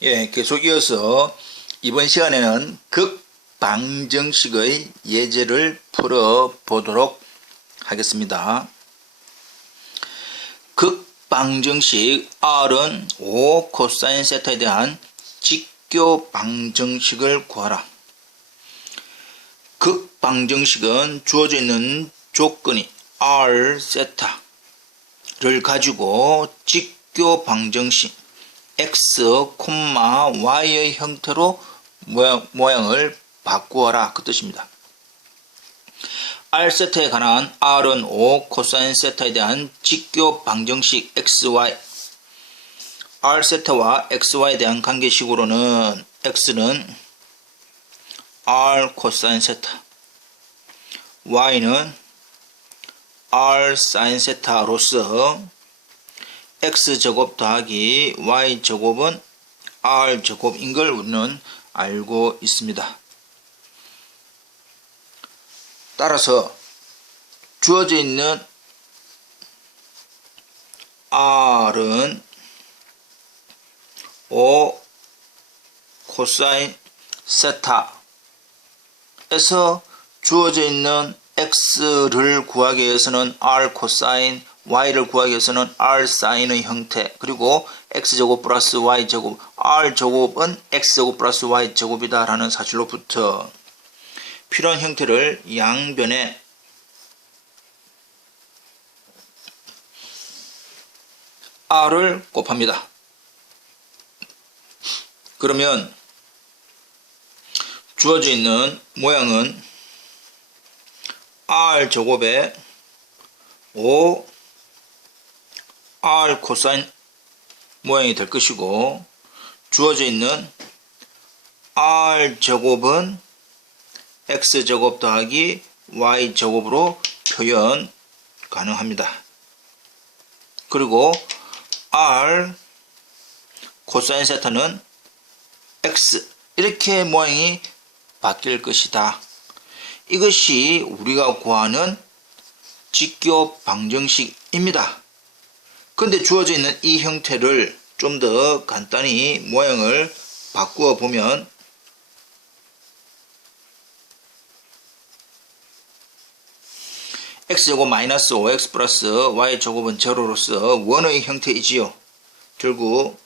계속 이어서 이번 시간에는 극방정식의 예제를 풀어보도록 하겠습니다. 극방정식 R은 5 코사인 세타에 대한 직교 방정식을 구하라. 극방정식은 주어져 있는 조건이 R 세타를 가지고 직교 방정식 x, y의 형태로 모양을 바꾸어라 그 뜻입니다. R 세타에 관한 R은 5 코사인 세타에 대한 직교 방정식 xy R 세타와 xy에 대한 관계식으로는 x는 R 코사인 세타, y는 R 사인 세타로서 x제곱 더하기 y제곱은 r제곱인 걸 우리는 알고 있습니다. 따라서 주어져 있는 r은 5 코사인 세타에서 주어져 있는 x를 구하기 위해서는 r 코사인, y를 구하기 위해서는 r 사인의 형태, 그리고 x제곱 플러스 y제곱, r제곱은 x제곱 플러스 y제곱이다 라는 사실로부터 필요한 형태를 양변에 r을 곱합니다. 그러면 주어져 있는 모양은 r제곱에 5 r 코사인 모양이 될 것이고, 주어져 있는 r제곱은 x제곱 더하기 y제곱으로 표현 가능합니다. 그리고 r 코사인 세타는 x 이렇게 모양이 바뀔 것이다. 이것이 우리가 구하는 직교 방정식입니다. 그런데 주어져 있는 이 형태를 좀 더 간단히 모양을 바꾸어 보면 x제곱 마이너스 5x 플러스 y제곱은 제로로서 원의 형태이지요. 결국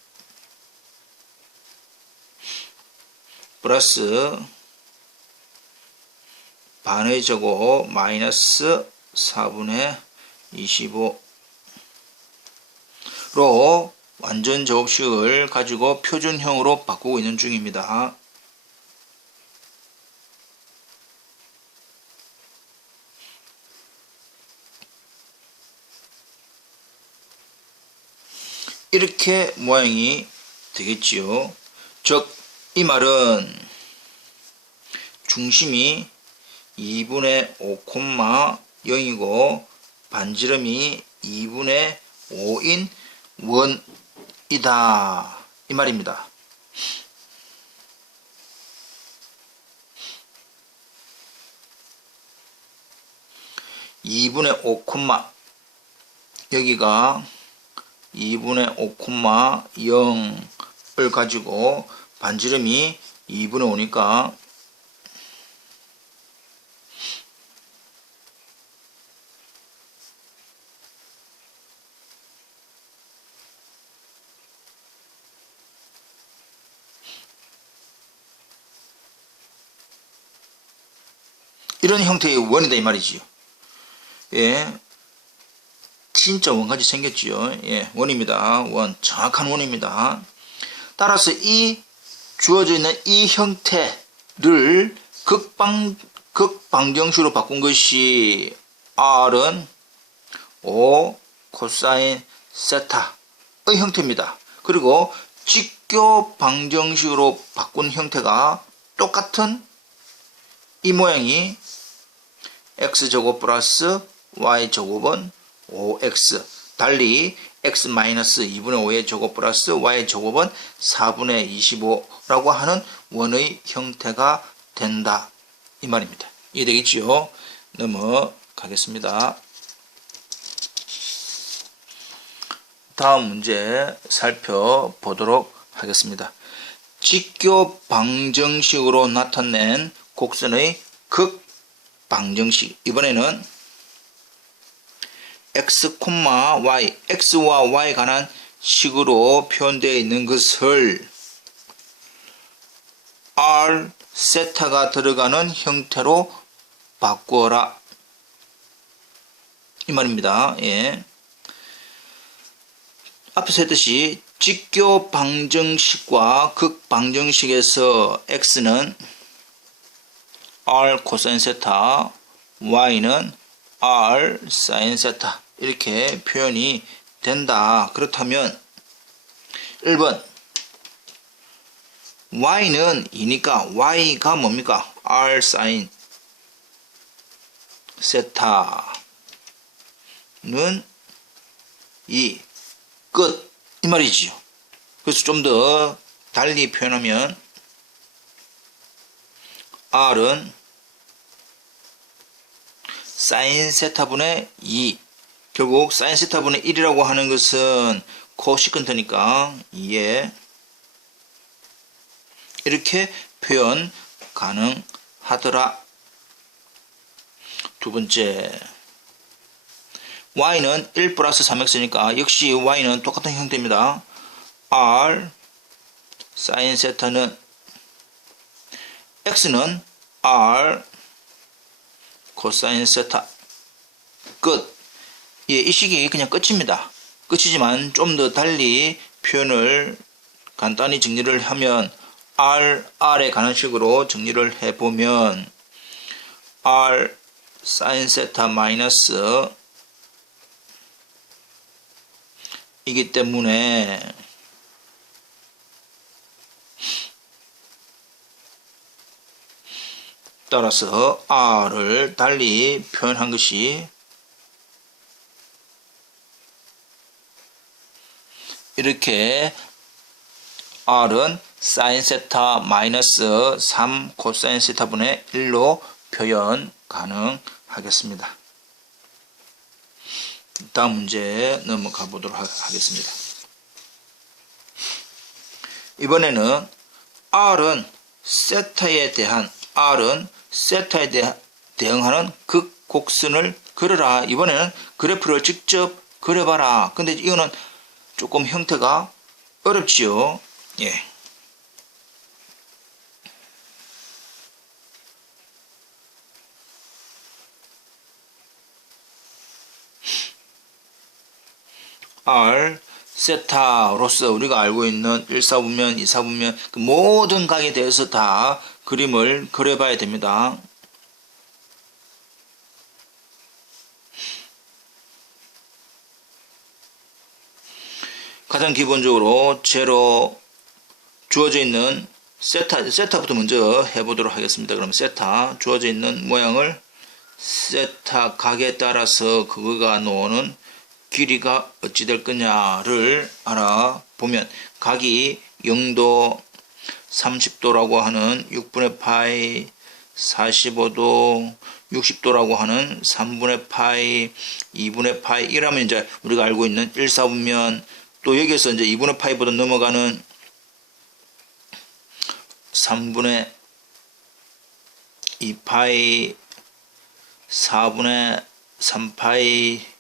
플러스 반의 제곱 마이너스 4분의 25로 완전 제곱식을 가지고 표준형으로 바꾸고 있는 중입니다. 이렇게 모양이 되겠지요. 즉, 이 말은 중심이 2분의 5,0이고 반지름이 2분의 5인 원이다 이 말입니다. (2분의 5, 여기가 2분의 5,0을 가지고 반지름이 2분의 5니까 이런 형태의 원이다 이 말이지요. 진짜 원같이 생겼지요. 원입니다. 원, 정확한 원입니다. 따라서 이 주어져 있는 이 형태를 극방정식으로 바꾼 것이 R은 5 코사인 세타의 형태입니다. 그리고 직교 방정식으로 바꾼 형태가 똑같은 이 모양이 x제곱 플러스 y제곱은 5x, 달리 x 마이너스 2분의 5의 제곱 플러스 y의 제곱은 4분의 25라고 하는 원의 형태가 된다 이 말입니다. 이해되겠지요? 넘어가겠습니다. 다음 문제 살펴보도록 하겠습니다. 직교 방정식으로 나타낸 곡선의 극방정식. 이번에는 x, y, x와 y에 관한 식으로 표현되어 있는 것을 r 세타가 들어가는 형태로 바꾸어라. 이 말입니다. 예. 앞에서 했듯이 직교 방정식과 극방정식에서 x는 r 코사인 세타, y는 r 사인 세타 이렇게 표현이 된다. 그렇다면 1번 y는 2니까 y가 뭡니까? r 사인 세타는 2 끝 이 말이지요. 그래서 좀 더 달리 표현하면 r은 사인 세타분의 2 결국 사인 세타분의 1이라고 하는 것은 코시컨트니까 2에 이렇게 표현 가능하더라. 두 번째 y는 1 플러스 3x니까 역시 y는 똑같은 형태입니다. r 사인 세타는 x는 r 코사인 세타 끝. 예, 이 식이 그냥 끝입니다. 끝이지만 좀 더 달리 표현을 간단히 정리를 하면 r에 관한 식으로 정리를 해보면 r 사인 세타 마이너스 이기 때문에 따라서 r을 달리 표현한 것이 이렇게 r은 사인 세타 마이너스 3 코사인 세타분의 1로 표현 가능하겠습니다. 다음 문제 넘어가 보도록 하겠습니다. 이번에는 r은 세타에 대응하는 극곡선을 그려라. 이번에는 그래프를 직접 그려봐라. 근데 이거는 조금 형태가 어렵지요. 예. r 세타로서 우리가 알고 있는 1사분면, 2사분면 그 모든 각에 대해서 다 그림을 그려봐야 됩니다. 가장 기본적으로 제로 주어져 있는 세타부터 먼저 해보도록 하겠습니다. 그럼 세타 주어져 있는 모양을 세타 각에 따라서 그거가 나오는 길이가 어찌 될 거냐를 알아보면 각이 0도 30도라고 하는 6분의 파이 45도 60도라고 하는 3분의 파이 2분의 파이 이라면 이제 우리가 알고 있는 1사분면 또 여기에서 이제 2분의 파이보다 넘어가는 3분의 2파이 4분의 3파이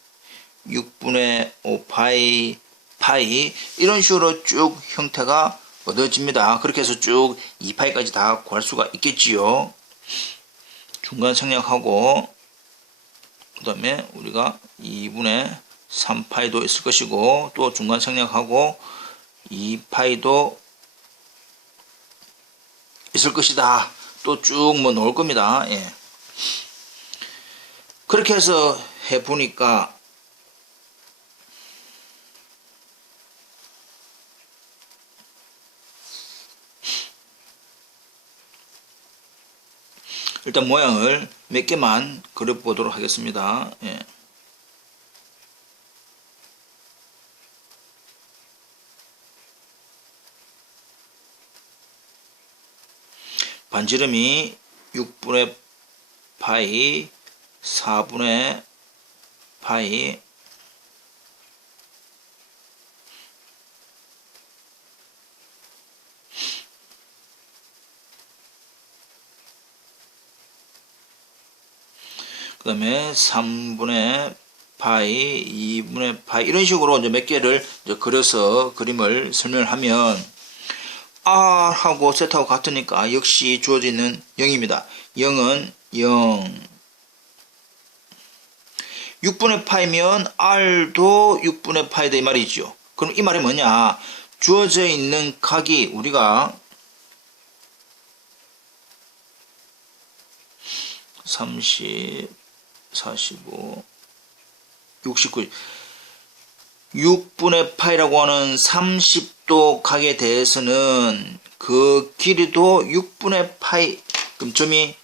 6분의 5파이 파이 이런 식으로 쭉 형태가 얻어집니다. 그렇게 해서 쭉 2파이까지 다 구할 수가 있겠지요. 중간 생략하고 그 다음에 우리가 2분의 3파이도 있을 것이고 또 중간 생략하고 2파이도 있을 것이다. 또 쭉 뭐 나올 겁니다. 예. 그렇게 해서 해보니까 일단 모양을 몇 개만 그려보도록 하겠습니다. 예. 반지름이 6분의 파이 4분의 파이 그 다음에 3분의 파이, 2분의 파이 이런 식으로 이제 몇 개를 이제 그려서 그림을 설명하면 R하고 Z하고 같으니까 역시 주어져 있는 0입니다. 0은 0. 6분의 파이면 R도 6분의 파이다 이 말이죠. 그럼 이 말이 뭐냐? 주어져 있는 각이 우리가 30, 45, 69 6분의 파이라고 하는 30도 각에 대해서는 그 길이도 6분의 파이 그럼 점이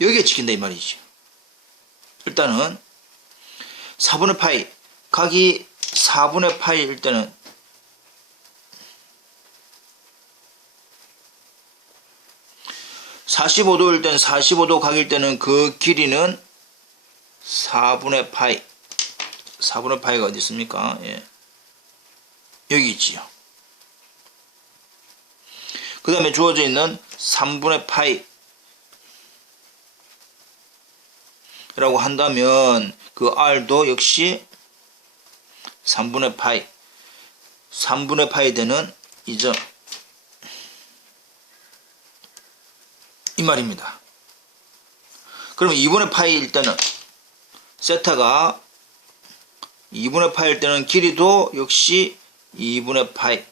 여기에 찍힌다 이 말이죠. 일단은 4분의 파이 각이 4분의 파이일 때는 (45도일) 때는 45도 각일 때는 그 길이는 4분의 파이 4분의 파이가 어디 있습니까? 예. 여기 있지요. 그 다음에 주어져 있는 3분의 파이 라고 한다면 그 R도 역시 3분의 파이 3분의 파이 되는 이 점 이 말입니다. 그러면 2분의 파이일 때는 세타가 2분의 파이일 때는 길이도 역시 2분의 파이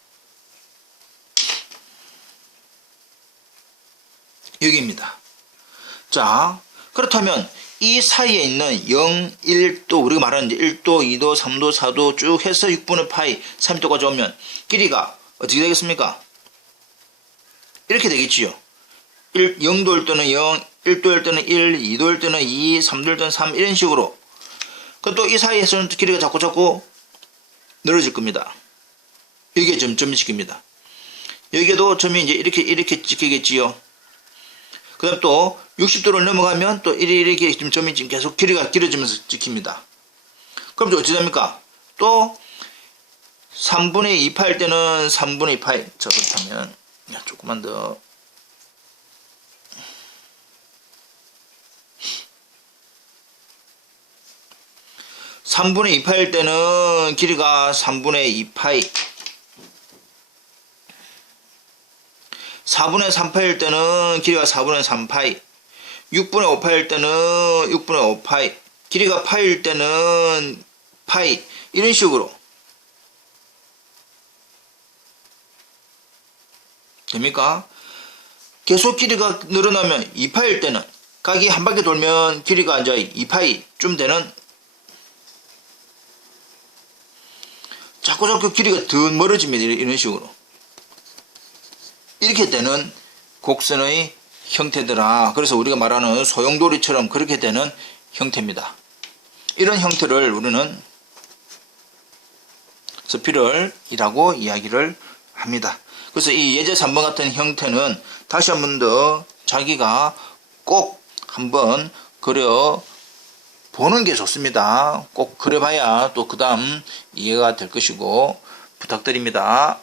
여기입니다. 자, 그렇다면 이 사이에 있는 0, 1도 우리가 말하는 1도, 2도, 3도, 4도 쭉 해서 6분의 파이 3도까지 오면 길이가 어떻게 되겠습니까? 이렇게 되겠지요. 0도일 때는 0, 1도일 때는 1, 2도일 때는 2, 3도일 때는 3 이런 식으로 또 이 사이에서는 길이가 자꾸 늘어질 겁니다. 여기에 점이 찍힙니다. 여기에도 점이 이제 이렇게 찍히겠지요. 그 다음 또 60도를 넘어가면 또 이렇게 점이 계속 길이가 길어지면서 찍힙니다. 그럼 이제 어찌 됩니까? 또 3분의 2파일 때는 3분의 2파이 자 그렇다면 조금만 더 3분의 2파일 때는 길이가 3분의 2파이 4분의 3파일 때는 길이가 4분의 3파이 6분의 5파일 때는 6분의 5파이 길이가 파일 때는 파이 이런 식으로 됩니까? 계속 길이가 늘어나면 2파일 때는 각이 한 바퀴 돌면 길이가 이제 2파이쯤 되는 자꾸 길이가 더 멀어집니다. 이런 식으로. 이렇게 되는 곡선의 형태더라. 그래서 우리가 말하는 소용돌이처럼 그렇게 되는 형태입니다. 이런 형태를 우리는 스피럴이라고 이야기를 합니다. 그래서 이 예제 3번 같은 형태는 다시 한 번 더 자기가 꼭 한번 그려 보는 게 좋습니다. 꼭 그려봐야 또 그 다음 이해가 될 것이고 부탁드립니다.